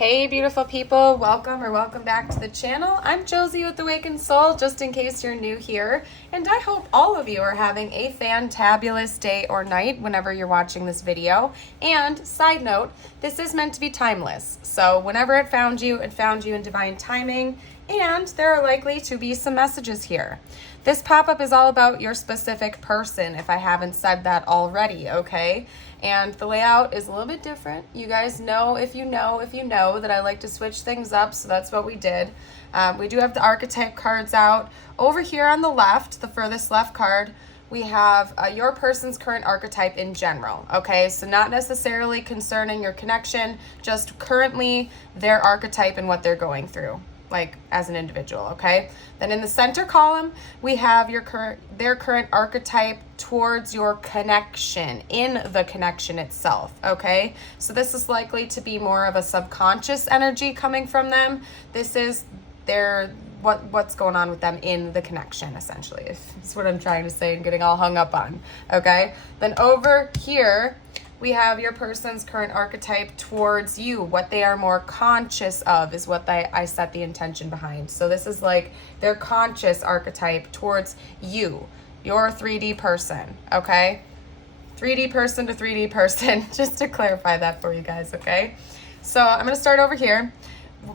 Hey beautiful people, welcome back to the channel. I'm Josie with Awakened Soul, just in case you're new here, and I hope all of you are having a fantabulous day or night whenever you're watching this video. And side note, this is meant to be timeless, so whenever it found you in divine timing, and there are likely to be some messages here. This pop-up is all about your specific person, if I haven't said that already, okay? And the layout is a little bit different. You guys know, if you know, that I like to switch things up, so that's what we did. We do have the archetype cards out. Over here on the left, the furthest left card, we have your person's current archetype in general, okay? So not necessarily concerning your connection, just currently their archetype and what they're going through, like as an individual, okay? Then in the center column, we have their current archetype towards your connection, in the connection itself, okay? So this is likely to be more of a subconscious energy coming from them. This is what's going on with them in the connection, essentially. That's what I'm trying to say and getting all hung up on, okay? Then over here, we have your person's current archetype towards you. What they are more conscious of is what I set the intention behind. So this is like their conscious archetype towards you, your 3D person, okay? 3D person to 3D person, just to clarify that for you guys, okay? So I'm going to start over here.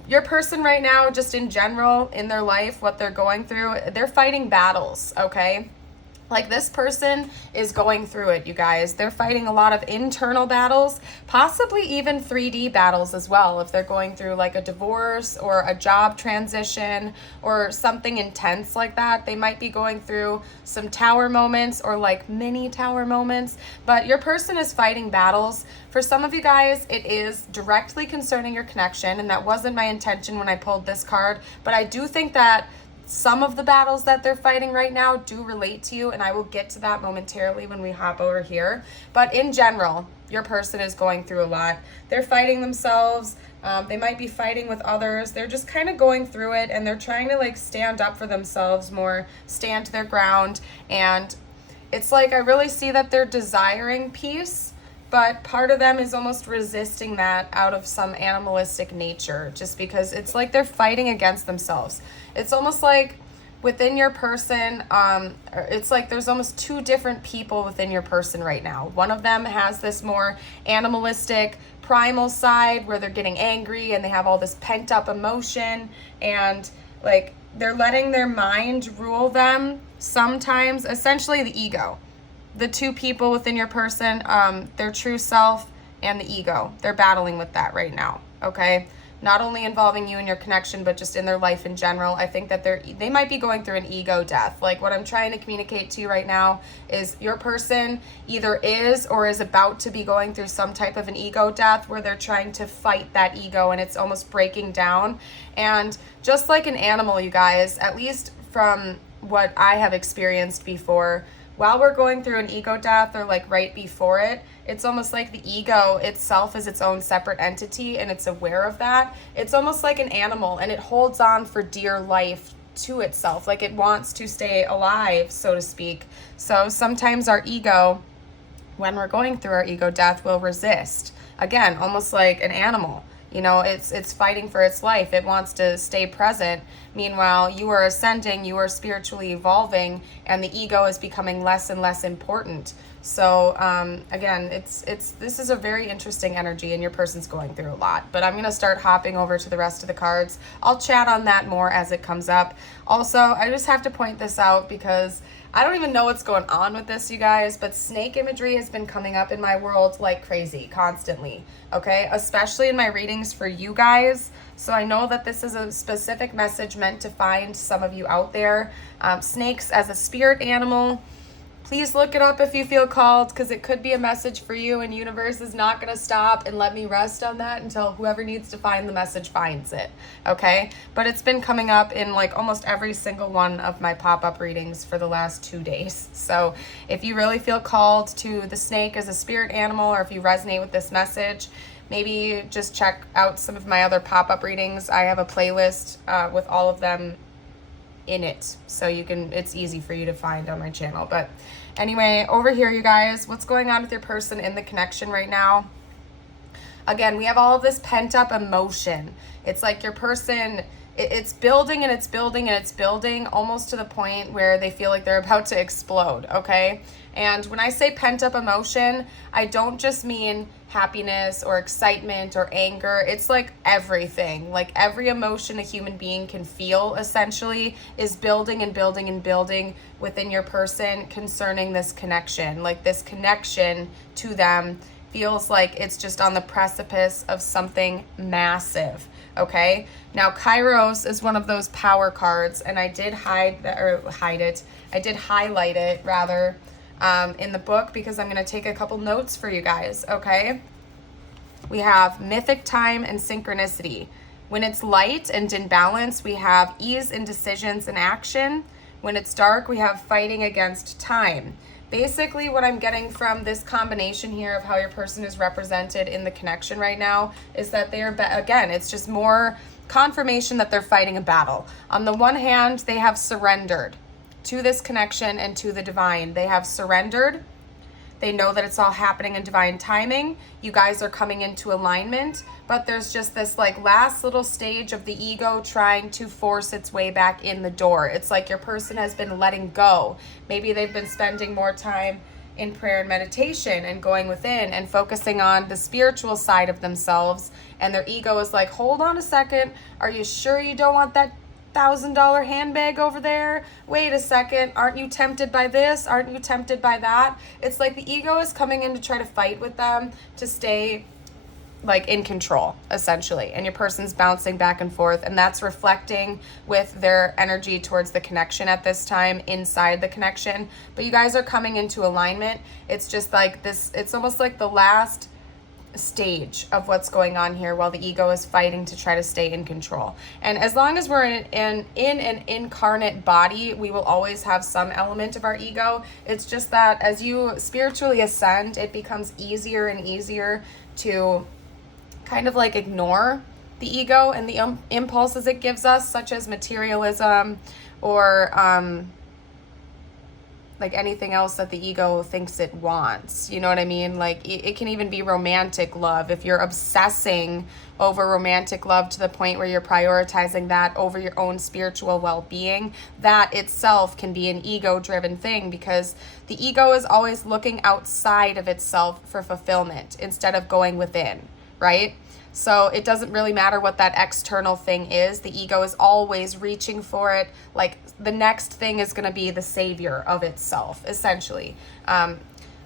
Your person right now, just in general, in their life, what they're going through, they're fighting battles, okay? Like this person is going through it, you guys. They're fighting a lot of internal battles, possibly even 3D battles as well. If they're going through like a divorce or a job transition or something intense like that, they might be going through some tower moments or like mini tower moments. But your person is fighting battles. For some of you guys, it is directly concerning your connection, and that wasn't my intention when I pulled this card. But I do think that some of the battles that they're fighting right now do relate to you, and I will get to that momentarily when we hop over here. But in general, your person is going through a lot. They're fighting themselves. They might be fighting with others. They're just kind of going through it, and they're trying to like stand up for themselves more, stand their ground. And it's like I really see that they're desiring peace, but part of them is almost resisting that out of some animalistic nature, just because it's like they're fighting against themselves. It's almost like within your person, it's like there's almost two different people within your person right now. One of them has this more animalistic, primal side where they're getting angry and they have all this pent up emotion, and like they're letting their mind rule them sometimes, essentially the ego. The two people within your person, their true self and the ego, they're battling with that right now, okay? Not only involving you and your connection, but just in their life in general. I think that they might be going through an ego death. Like what I'm trying to communicate to you right now is your person either is or is about to be going through some type of an ego death where they're trying to fight that ego and it's almost breaking down. And just like an animal, you guys, at least from what I have experienced before, while we're going through an ego death or like right before it, it's almost like the ego itself is its own separate entity and it's aware of that. It's almost like an animal and it holds on for dear life to itself, like it wants to stay alive, so to speak. So sometimes our ego, when we're going through our ego death, will resist. Again, almost like an animal. You know, it's fighting for its life. It wants to stay present. Meanwhile, you are ascending, you are spiritually evolving, and the ego is becoming less and less important. So again, this is a very interesting energy, and your person's going through a lot. But I'm going to start hopping over to the rest of the cards. I'll chat on that more as it comes up. Also, I just have to point this out because I don't even know what's going on with this, you guys, but snake imagery has been coming up in my world like crazy, constantly, okay? Especially in my readings for you guys. So I know that this is a specific message meant to find some of you out there. Snakes as a spirit animal. Please look it up if you feel called, because it could be a message for you, and universe is not going to stop and let me rest on that until whoever needs to find the message finds it, okay? But it's been coming up in like almost every single one of my pop-up readings for the last 2 days. So if you really feel called to the snake as a spirit animal, or if you resonate with this message, maybe just check out some of my other pop-up readings. I have a playlist with all of them in it, so it's easy for you to find on my channel. But anyway, over here, you guys, what's going on with your person in the connection right now? again, we have all of this pent up emotion. It's like your person, it's building and it's building and it's building almost to the point where they feel like they're about to explode, okay? And when I say pent up emotion, I don't just mean happiness or excitement or anger. It's like everything. Like every emotion a human being can feel essentially is building and building and building within your person concerning this connection. Like this connection to them feels like it's just on the precipice of something massive. Okay, now Kairos is one of those power cards, and I did highlight it rather in the book because I'm going to take a couple notes for you guys. Okay, we have mythic time and synchronicity. When it's light and in balance, we have ease in decisions and action. When it's dark, we have fighting against time. Basically, what I'm getting from this combination here of how your person is represented in the connection right now is that they are, again, it's just more confirmation that they're fighting a battle. On the one hand, they have surrendered to this connection and to the divine. They have surrendered. They know that it's all happening in divine timing. You guys are coming into alignment, but there's just this like last little stage of the ego trying to force its way back in the door. It's like your person has been letting go. Maybe they've been spending more time in prayer and meditation and going within and focusing on the spiritual side of themselves. And their ego is like, hold on a second. Are you sure you don't want that $1,000 handbag over there? Wait a second, aren't you tempted by this? Aren't you tempted by that? It's like the ego is coming in to try to fight with them to stay like in control essentially, and your person's bouncing back and forth, and that's reflecting with their energy towards the connection at this time inside the connection. But you guys are coming into alignment. It's just like this, it's almost like the last stage of what's going on here while the ego is fighting to try to stay in control. And as long as we're in an incarnate body, we will always have some element of our ego. It's just that as you spiritually ascend, it becomes easier and easier to kind of like ignore the ego and the impulses it gives us, such as materialism or like anything else that the ego thinks it wants. You know what I mean? Like it can even be romantic love. If you're obsessing over romantic love to the point where you're prioritizing that over your own spiritual well-being, that itself can be an ego-driven thing, because the ego is always looking outside of itself for fulfillment instead of going within, right? So it doesn't really matter what that external thing is. The ego is always reaching for it. Like the next thing is going to be the savior of itself, essentially.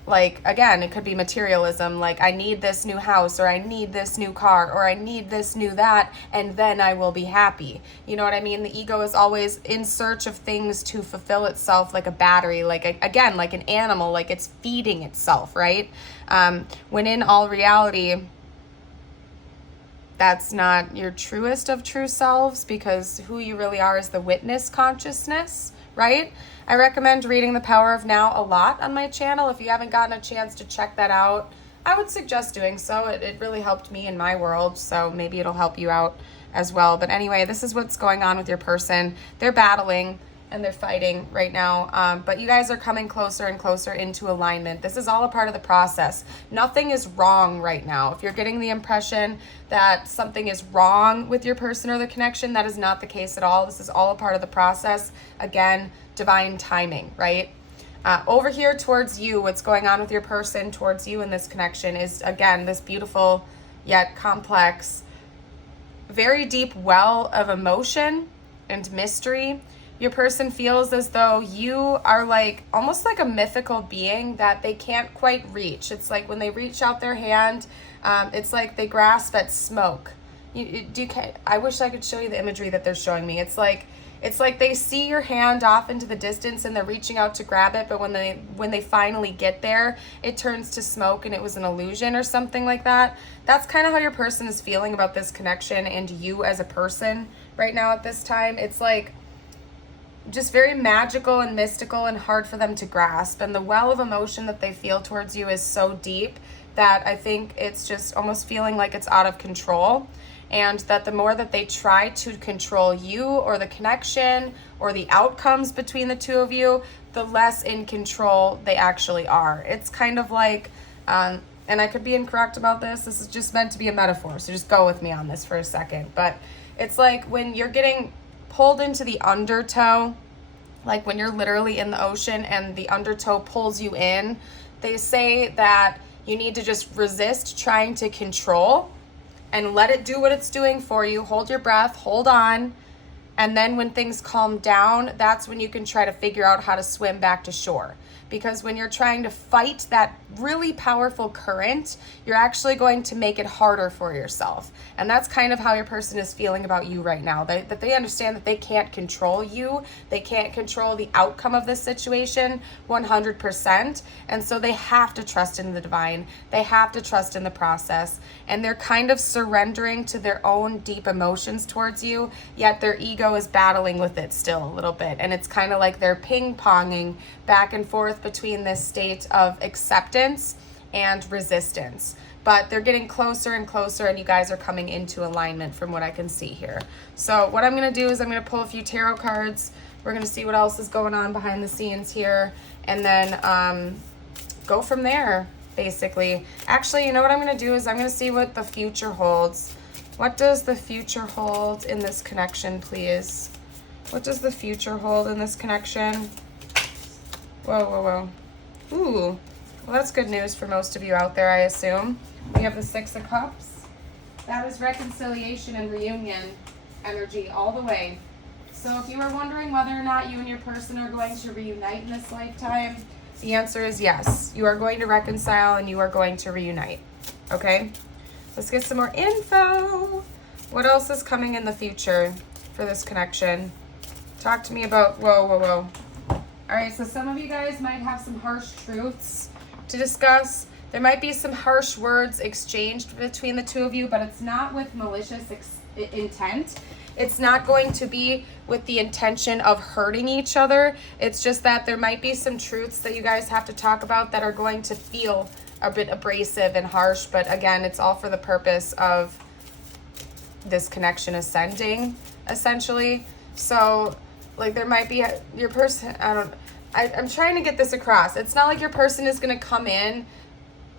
Like, again, it could be materialism. Like, I need this new house, or I need this new car, or I need this new that, and then I will be happy. You know what I mean? The ego is always in search of things to fulfill itself, like a battery, like, again, like an animal, like it's feeding itself, right? When in all reality, that's not your truest of true selves, because who you really are is the witness consciousness, right? I recommend reading The Power of Now a lot on my channel. If you haven't gotten a chance to check that out, I would suggest doing so. It really helped me in my world, so maybe it'll help you out as well. But anyway, this is what's going on with your person. They're battling and they're fighting right now, but you guys are coming closer and closer into alignment. This is all a part of the process. Nothing is wrong right now. If you're getting the impression that something is wrong with your person or the connection, that is not the case at all. This is all a part of the process. Again, divine timing, right? Over here towards you, what's going on with your person towards you in this connection is, again, this beautiful yet complex, very deep well of emotion and mystery. Your person feels as though you are like almost like a mythical being that they can't quite reach. It's like when they reach out their hand, it's like they grasp at smoke. I wish I could show you the imagery that they're showing me. It's like they see your hand off into the distance and they're reaching out to grab it, but when they finally get there, it turns to smoke and it was an illusion or something like that. That's kind of how your person is feeling about this connection and you as a person right now at this time. It's like just very magical and mystical and hard for them to grasp. And the well of emotion that they feel towards you is so deep that I think it's just almost feeling like it's out of control. And that the more that they try to control you or the connection or the outcomes between the two of you, the less in control they actually are. It's kind of like and I could be incorrect about this. This is just meant to be a metaphor, so just go with me on this for a second. But it's like when you're getting pulled into the undertow, like when you're literally in the ocean and the undertow pulls you in, they say that you need to just resist trying to control and let it do what it's doing for you. Hold your breath, hold on. And then when things calm down, that's when you can try to figure out how to swim back to shore. Because when you're trying to fight that really powerful current, you're actually going to make it harder for yourself. And that's kind of how your person is feeling about you right now. That they understand that they can't control you. They can't control the outcome of this situation 100%. And so they have to trust in the divine. They have to trust in the process. And they're kind of surrendering to their own deep emotions towards you, yet their ego is battling with it still a little bit. And it's kind of like they're ping-ponging back and forth between this state of acceptance and resistance. But they're getting closer and closer, and you guys are coming into alignment from what I can see here. So what I'm going to do is I'm going to pull a few tarot cards. We're going to see what else is going on behind the scenes here, and then go from there, basically. Actually, you know what I'm going to do is I'm going to see what the future holds. What does the future hold in this connection, please? What does the future hold in this connection? Whoa, whoa, whoa. Ooh, well, that's good news for most of you out there, I assume. We have the Six of Cups. That is reconciliation and reunion energy all the way. So if you are wondering whether or not you and your person are going to reunite in this lifetime, the answer is yes. You are going to reconcile and you are going to reunite. Okay? Let's get some more info. What else is coming in the future for this connection? Talk to me about, whoa, whoa, whoa. All right, so some of you guys might have some harsh truths to discuss. There might be some harsh words exchanged between the two of you, but it's not with malicious intent. It's not going to be with the intention of hurting each other. It's just that there might be some truths that you guys have to talk about that are going to feel a bit abrasive and harsh, but again, it's all for the purpose of this connection ascending, essentially. So, like, there might be your person, I'm trying to get this across. It's not like your person is going to come in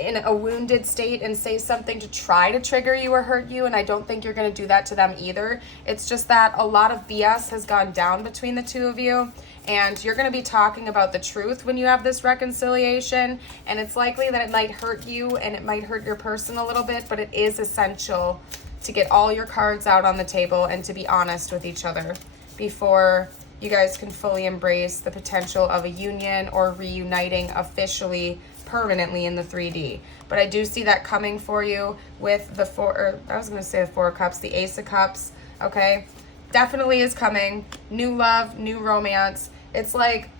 a wounded state and say something to try to trigger you or hurt you, and I don't think you're going to do that to them either. It's just that a lot of BS has gone down between the two of you, and you're going to be talking about the truth when you have this reconciliation, and it's likely that it might hurt you and it might hurt your person a little bit, but it is essential to get all your cards out on the table and to be honest with each other before you guys can fully embrace the potential of a union or reuniting officially, permanently in the 3D. But I do see that coming for you with the Four of Cups, the Ace of Cups, okay? Definitely is coming. New love, new romance. It's like,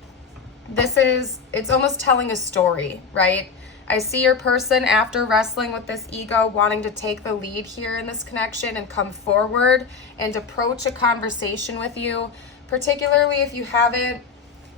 it's almost telling a story, right? I see your person, after wrestling with this ego, wanting to take the lead here in this connection and come forward and approach a conversation with you, particularly if you haven't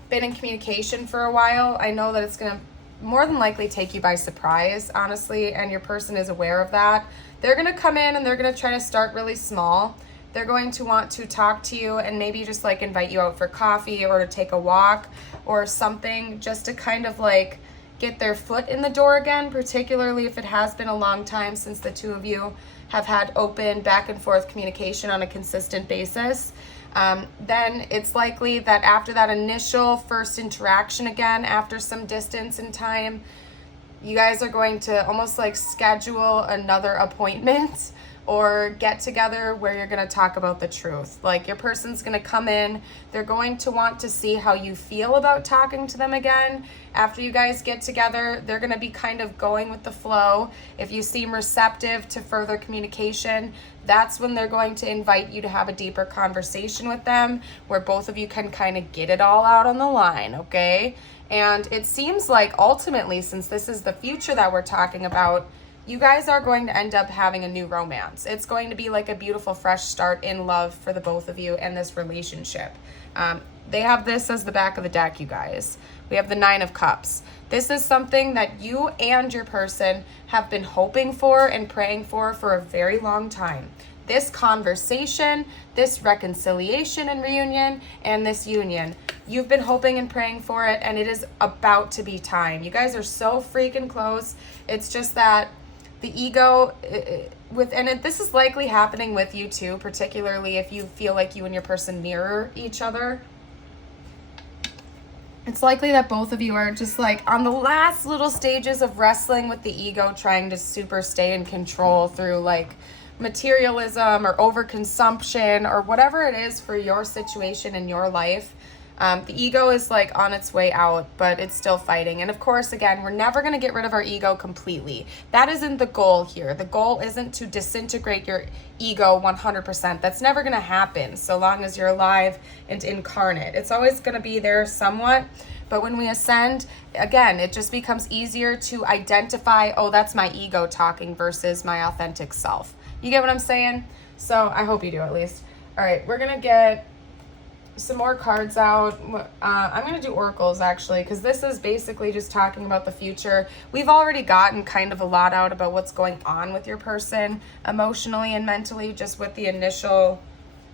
been in communication for a while. I know that it's going to more than likely take you by surprise, honestly, and your person is aware of that. They're going to come in and they're going to try to start really small. They're going to want to talk to you and maybe just like invite you out for coffee or to take a walk or something, just to kind of like get their foot in the door again, particularly if it has been a long time since the two of you have had open back and forth communication on a consistent basis. Then it's likely that after that initial first interaction again, after some distance in time, you guys are going to almost like schedule another appointment or get together where you're going to talk about the truth. Like, your person's going to come in, they're going to want to see how you feel about talking to them again. After you guys get together, they're going to be kind of going with the flow. If you seem receptive to further communication, that's when they're going to invite you to have a deeper conversation with them where both of you can kind of get it all out on the line, okay? And it seems like ultimately, since this is the future that we're talking about, you guys are going to end up having a new romance. It's going to be like a beautiful fresh start in love for the both of you and this relationship. They have this as the back of the deck, you guys. We have the Nine of Cups. This is something that you and your person have been hoping for and praying for a very long time. this conversation, this reconciliation and reunion, and this union. You've been hoping and praying for it, and it is about to be time. You guys are so freaking close. It's just that the ego this is likely happening with you too, particularly if you feel like you and your person mirror each other. It's likely that both of you are just like on the last little stages of wrestling with the ego, trying to super stay in control through like materialism or overconsumption or whatever it is for your situation in your life. The ego is like on its way out, but it's still fighting. And of course, again, we're never going to get rid of our ego completely. That isn't the goal here. The goal isn't to disintegrate your ego 100%. That's never going to happen so long as you're alive and incarnate. It's always going to be there somewhat. But when we ascend, again, it just becomes easier to identify, oh, that's my ego talking versus my authentic self. You get what I'm saying? So I hope you do at least. All right, we're going to get some more cards out. I'm going to do oracles actually, because this is basically just talking about the future. We've already gotten kind of a lot out about what's going on with your person emotionally and mentally, just with the initial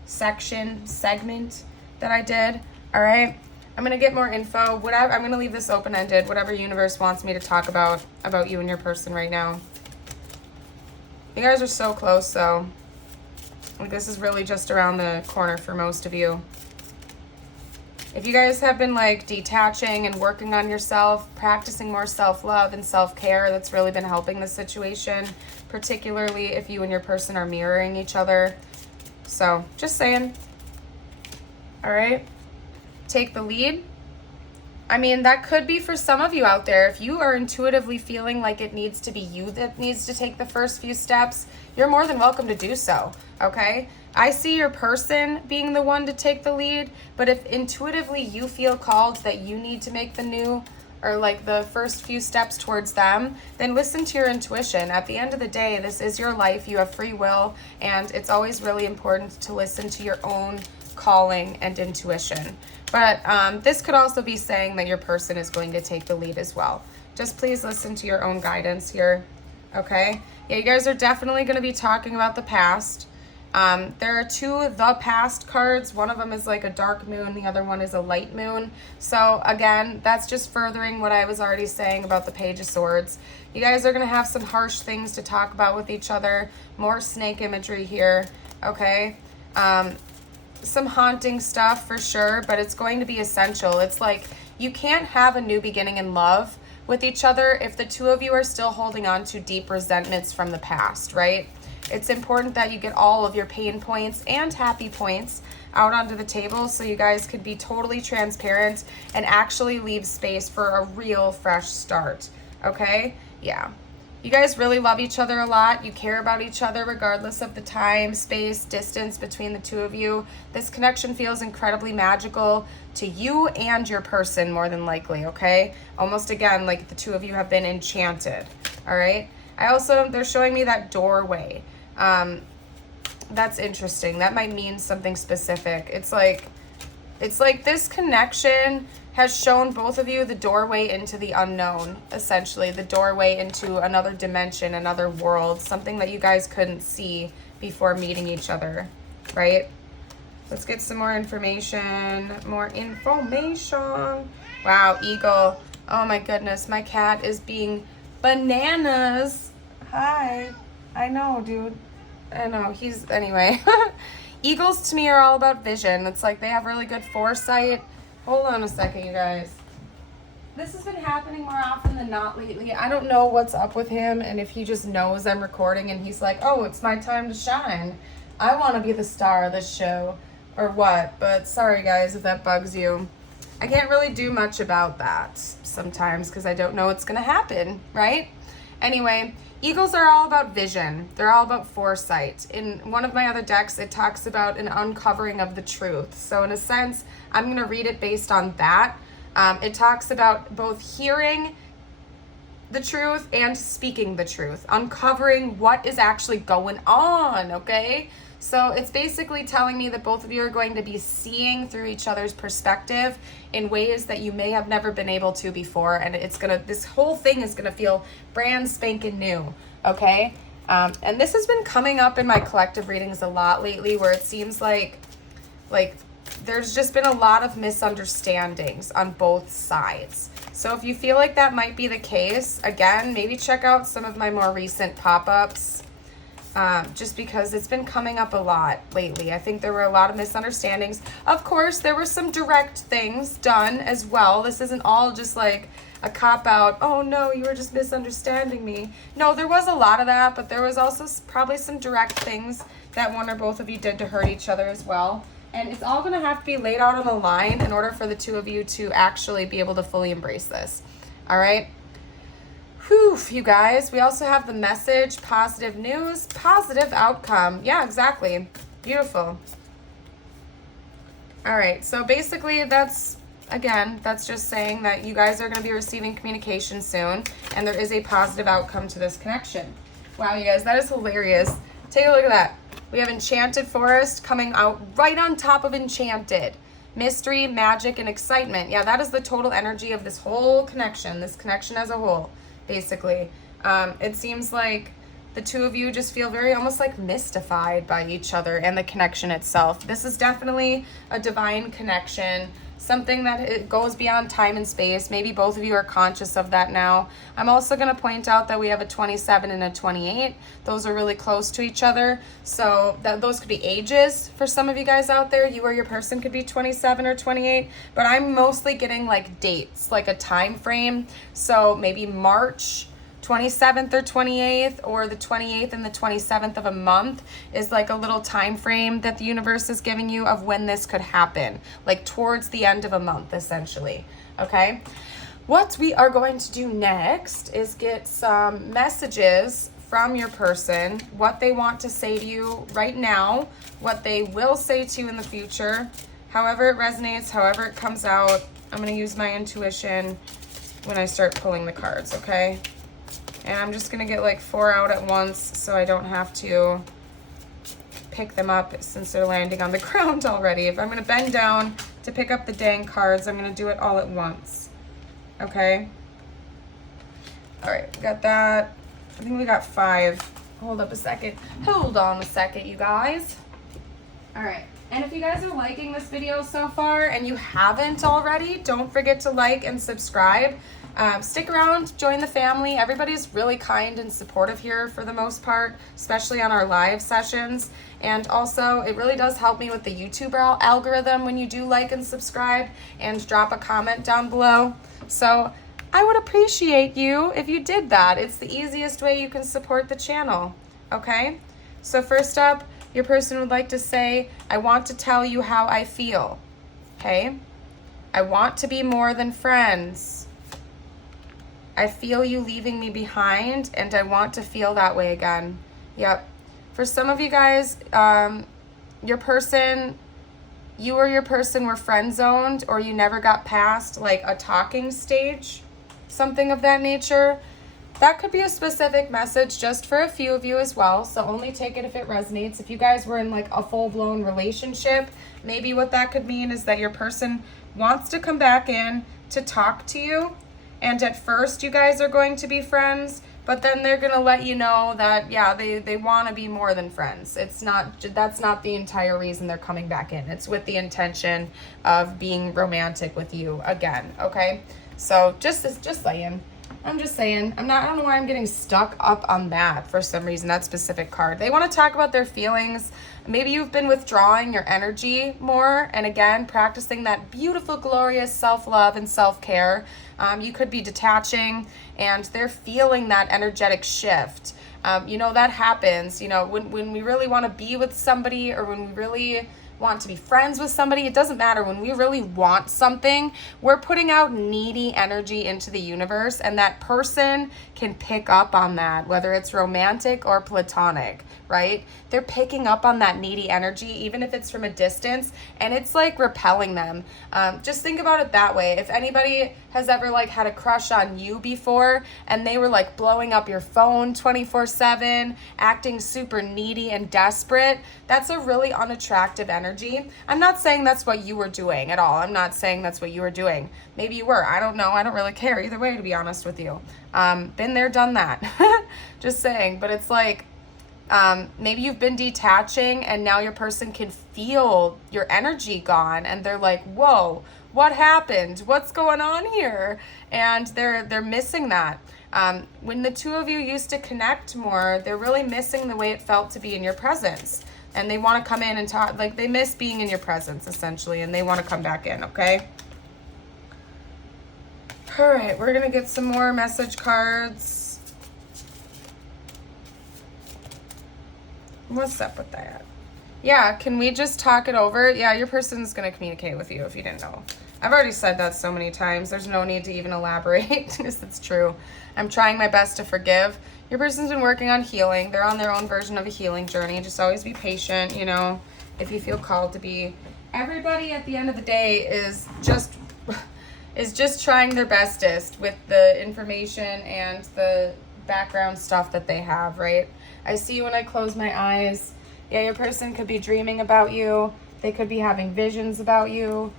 segment that I did. All right. I'm going to get more info. Whatever. I'm going to leave this open-ended. Whatever universe wants me to talk about you and your person right now. You guys are so close, though. Like, this is really just around the corner for most of you. If you guys have been like detaching and working on yourself, practicing more self-love and self-care, that's really been helping the situation, particularly if you and your person are mirroring each other. So just saying. All right. Take the lead. I mean, that could be for some of you out there. If you are intuitively feeling like it needs to be you that needs to take the first few steps, you're more than welcome to do so, okay? I see your person being the one to take the lead, but if intuitively you feel called that you need to make the first few steps towards them, then listen to your intuition. At the end of the day, this is your life. You have free will, and it's always really important to listen to your own calling and intuition. But this could also be saying that your person is going to take the lead as well. Just please listen to your own guidance here, okay? Yeah, you guys are definitely going to be talking about the past. There are two the past cards. One of them is like a dark moon. The other one is a light moon. So again, that's just furthering what I was already saying about the Page of Swords. You guys are going to have some harsh things to talk about with each other. More snake imagery here, okay? Some haunting stuff for sure, but it's going to be essential. It's like you can't have a new beginning in love with each other if the two of you are still holding on to deep resentments from the past, right? It's important that you get all of your pain points and happy points out onto the table so you guys could be totally transparent and actually leave space for a real fresh start, okay? Yeah. You guys really love each other a lot. You care about each other regardless of the time, space, distance between the two of you. This connection feels incredibly magical to you and your person more than likely, okay? Almost again, like the two of you have been enchanted, all right? They're showing me that doorway. That's interesting. That might mean something specific. It's like this connection has shown both of you the doorway into the unknown, essentially, the doorway into another dimension, another world, something that you guys couldn't see before meeting each other, right? Let's get some more information. Wow, eagle. Oh my goodness, my cat is being bananas. Hi. I know, dude. I know, anyway. Eagles to me are all about vision. It's like they have really good foresight. Hold on a second, you guys. This has been happening more often than not lately. I don't know what's up with him and if he just knows I'm recording and he's like, oh, it's my time to shine. I want to be the star of this show or what. But sorry, guys, if that bugs you. I can't really do much about that sometimes because I don't know what's going to happen, right? Anyway, eagles are all about vision. They're all about foresight. In one of my other decks, it talks about an uncovering of the truth. So in a sense, I'm going to read it based on that. It talks about both hearing the truth and speaking the truth, uncovering what is actually going on, okay? So it's basically telling me that both of you are going to be seeing through each other's perspective in ways that you may have never been able to before. And this whole thing is gonna feel brand spanking new, okay? And this has been coming up in my collective readings a lot lately, where it seems like there's just been a lot of misunderstandings on both sides. So if you feel like that might be the case, again, maybe check out some of my more recent pop-ups, just because it's been coming up a lot lately. I think there were a lot of misunderstandings. Of course, there were some direct things done as well. This isn't all just like a cop-out, oh no, you were just misunderstanding me. No, there was a lot of that, but there was also probably some direct things that one or both of you did to hurt each other as well. And it's all going to have to be laid out on the line in order for the two of you to actually be able to fully embrace this. All right? Whew, you guys. We also have the message, positive news, positive outcome. Yeah, exactly. Beautiful. All right. So basically that's just saying that you guys are going to be receiving communication soon, and there is a positive outcome to this connection. Wow, you guys, that is hilarious. Take a look at that. We have Enchanted Forest coming out right on top of Enchanted. Mystery, magic, and excitement. Yeah, that is the total energy of this whole connection, this connection as a whole, basically. It seems like the two of you just feel very almost like mystified by each other and the connection itself. This is definitely a divine connection, something that it goes beyond time and space. Maybe both of you are conscious of that now. I'm also going to point out that we have a 27 and a 28. Those are really close to each other. So those could be ages for some of you guys out there. You or your person could be 27 or 28. But I'm mostly getting like dates, like a time frame. So maybe March 27th or 28th, or the 28th and the 27th of a month is like a little time frame that the universe is giving you of when this could happen, like towards the end of a month, essentially. Okay, what we are going to do next is get some messages from your person, what they want to say to you right now, what they will say to you in the future, however it resonates, however it comes out. I'm going to use my intuition when I start pulling the cards, okay? And I'm just going to get like 4 out at once so I don't have to pick them up since they're landing on the ground already. If I'm going to bend down to pick up the dang cards, I'm going to do it all at once. Okay? All right, we got that. I think we got 5. Hold up a second. Hold on a second, you guys. All right. And if you guys are liking this video so far and you haven't already, don't forget to like and subscribe. Stick around, join the family. Everybody's really kind and supportive here for the most part, especially on our live sessions. And also, it really does help me with the YouTube algorithm when you do like and subscribe and drop a comment down below. So I would appreciate you if you did that. It's the easiest way you can support the channel, okay? So first up, your person would like to say, I want to tell you how I feel, okay? I want to be more than friends. I feel you leaving me behind, and I want to feel that way again. Yep. For some of you guys, your person, you or your person were friend zoned, or you never got past like a talking stage, something of that nature. That could be a specific message just for a few of you as well, so only take it if it resonates. If you guys were in like a full-blown relationship, maybe what that could mean is that your person wants to come back in to talk to you, and at first you guys are going to be friends, but then they're going to let you know that, yeah, they want to be more than friends. That's not the entire reason they're coming back in. It's with the intention of being romantic with you again, okay? So just saying. I'm just saying. I don't know why I'm getting stuck up on that for some reason, that specific card. They want to talk about their feelings. Maybe you've been withdrawing your energy more, and again, practicing that beautiful, glorious self-love and self-care. You could be detaching, and they're feeling that energetic shift. That happens. When we really want to be with somebody, or when we really want to be friends with somebody, it doesn't matter. When we really want something, we're putting out needy energy into the universe, and that person can pick up on that, whether it's romantic or platonic, right? They're picking up on that needy energy, even if it's from a distance, and it's like repelling them. Just think about it that way. If anybody has ever like had a crush on you before, and they were like blowing up your phone 24/7, acting super needy and desperate, that's a really unattractive energy. I'm not saying that's what you were doing at all. I'm not saying that's what you were doing. Maybe you were. I don't know. I don't really care either way, to be honest with you. Been there, done that. Just saying. But it's like, Maybe you've been detaching and now your person can feel your energy gone and they're like, whoa, what happened? What's going on here? And they're missing that. When the two of you used to connect more, they're really missing the way it felt to be in your presence. And they want to come in and talk, like they miss being in your presence essentially, and they want to come back in, okay? All right, we're going to get some more message cards. What's up with that? Yeah, can we just talk it over? Yeah, your person's going to communicate with you if you didn't know. I've already said that so many times. There's no need to even elaborate because it's true. I'm trying my best to forgive. Your person's been working on healing. They're on their own version of a healing journey. Just always be patient, you know, if you feel called to be. Everybody at the end of the day is just trying their bestest with the information and the background stuff that they have, right? I see you when I close my eyes. Yeah, your person could be dreaming about you. They could be having visions about you.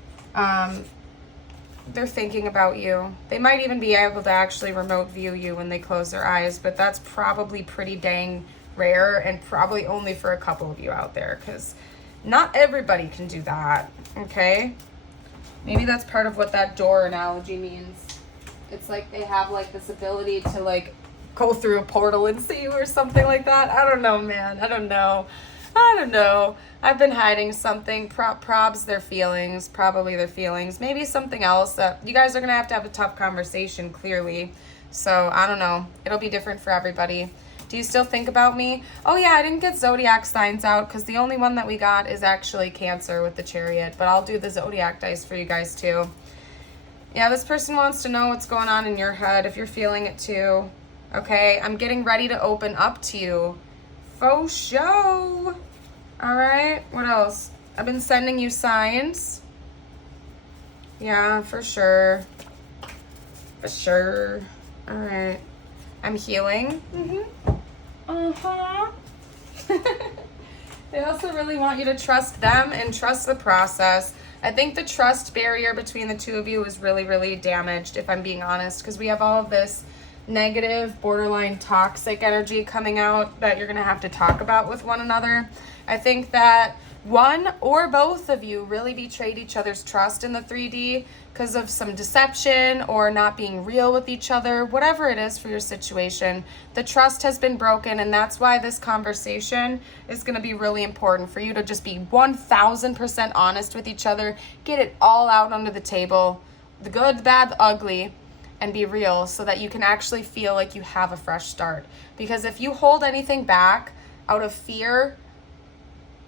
They're thinking about you. They might even be able to actually remote view you when they close their eyes, but that's probably pretty dang rare and probably only for a couple of you out there because not everybody can do that, okay? Maybe that's part of what that door analogy means. It's like they have like this ability to like go through a portal and see you or something like that. I don't know, man. I don't know. I've been hiding something. Probs their feelings, probably their feelings. Maybe something else that you guys are going to have a tough conversation, clearly. So, I don't know. It'll be different for everybody. Do you still think about me? Oh, yeah, I didn't get zodiac signs out because the only one that we got is actually Cancer with the Chariot. But I'll do the zodiac dice for you guys, too. Yeah, this person wants to know what's going on in your head, if you're feeling it, too. Okay, I'm getting ready to open up to you. Faux show. All right, what else? I've been sending you signs. Yeah, for sure. For sure. All right. I'm healing. They also really want you to trust them and trust the process. I think the trust barrier between the two of you is really, really damaged, if I'm being honest, because we have all of this negative, borderline toxic energy coming out that you're going to have to talk about with one another. I think that one or both of you really betrayed each other's trust in the 3D because of some deception or not being real with each other, whatever it is for your situation. The trust has been broken, and that's why this conversation is going to be really important for you to just be 1000% honest with each other, get it all out under the table, the good, the bad, the ugly, and be real so that you can actually feel like you have a fresh start. Because if you hold anything back out of fear,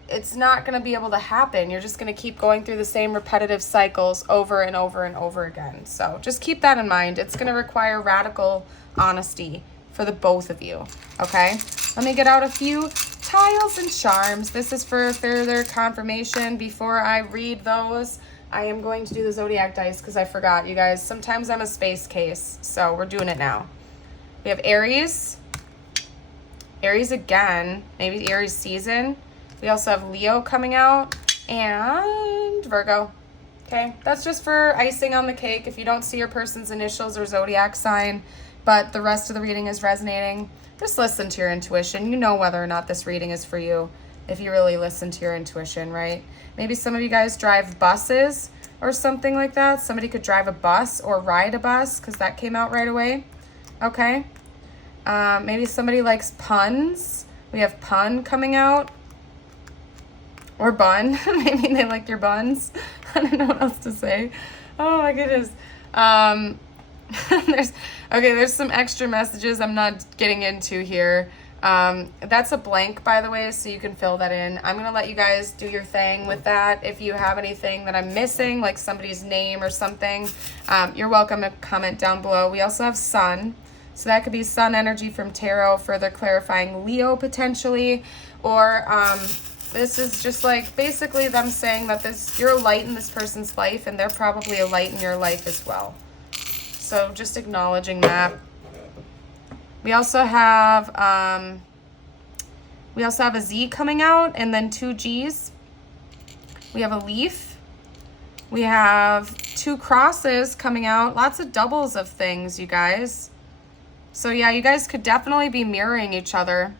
it's not going to be able to happen. You're just going to keep going through the same repetitive cycles over and over and over again. So just keep that in mind. It's going to require radical honesty for the both of you, okay? Let me get out a few tiles and charms. This is for further confirmation. Before I read those, I am going to do the zodiac dice because I forgot, you guys. Sometimes I'm a space case, so we're doing it now. We have Aries. Aries again, maybe Aries season. We also have Leo coming out and Virgo. Okay, that's just for icing on the cake if you don't see your person's initials or zodiac sign, but the rest of the reading is resonating. Just listen to your intuition. You know whether or not this reading is for you if you really listen to your intuition, right? Maybe some of you guys drive buses or something like that. Somebody could drive a bus or ride a bus because that came out right away. Okay. Maybe somebody likes puns. We have pun coming out. Or bun. Maybe they like your buns. I don't know what else to say. Oh my goodness. There's some extra messages I'm not getting into here. That's a blank, by the way, so you can fill that in. I'm going to let you guys do your thing with that. If you have anything that I'm missing, like somebody's name or something, you're welcome to comment down below. We also have sun. So that could be sun energy from tarot, further clarifying Leo potentially, or this is just like basically them saying that you're a light in this person's life and they're probably a light in your life as well. So just acknowledging that. We also have a Z coming out and then 2 G's. We have a leaf. We have 2 crosses coming out. Lots of doubles of things, you guys. So yeah, you guys could definitely be mirroring each other.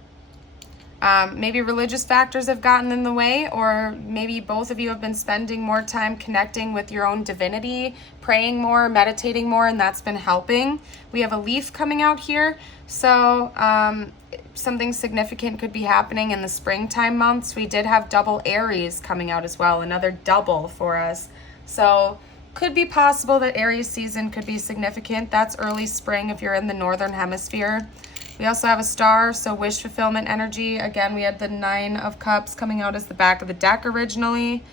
Maybe religious factors have gotten in the way, or maybe both of you have been spending more time connecting with your own divinity, praying more, meditating more, and that's been helping. We have a leaf coming out here, so something significant could be happening in the springtime months. We did have double Aries coming out as well, another double for us. So could be possible that Aries season could be significant. That's early spring if you're in the northern hemisphere. We also have a star, so wish fulfillment energy. Again, we had the 9 of Cups coming out as the back of the deck originally.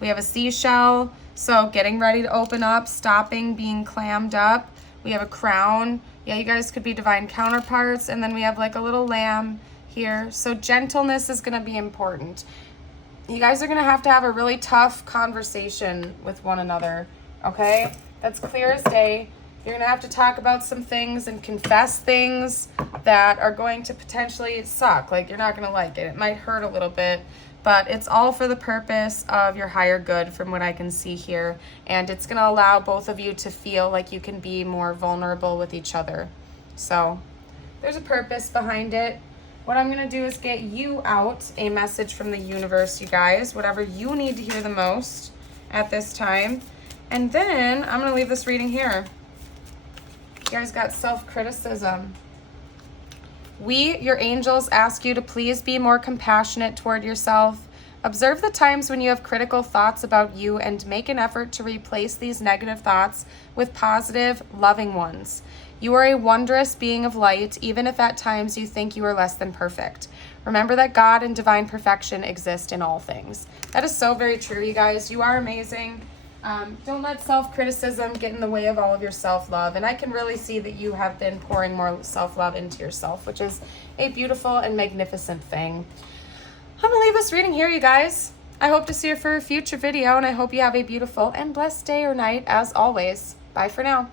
We have a seashell, so getting ready to open up, stopping, being clammed up. We have a crown. Yeah, you guys could be divine counterparts. And then we have like a little lamb here. So gentleness is going to be important. You guys are going to have a really tough conversation with one another, okay? That's clear as day. You're going to have to talk about some things and confess things that are going to potentially suck. Like, you're not going to like it. It might hurt a little bit, but it's all for the purpose of your higher good from what I can see here. And it's going to allow both of you to feel like you can be more vulnerable with each other. So there's a purpose behind it. What I'm going to do is get you out a message from the universe, you guys, whatever you need to hear the most at this time. And then I'm going to leave this reading here. You guys got self-criticism. We, your angels, ask you to please be more compassionate toward yourself. Observe the times when you have critical thoughts about you and make an effort to replace these negative thoughts with positive, loving ones. You are a wondrous being of light, even if at times you think you are less than perfect. Remember that God and divine perfection exist in all things. That is so very true, you guys. You are amazing. Don't let self-criticism get in the way of all of your self-love. And I can really see that you have been pouring more self-love into yourself, which is a beautiful and magnificent thing. I'm going to leave this reading here, you guys. I hope to see you for a future video, and I hope you have a beautiful and blessed day or night as always. Bye for now.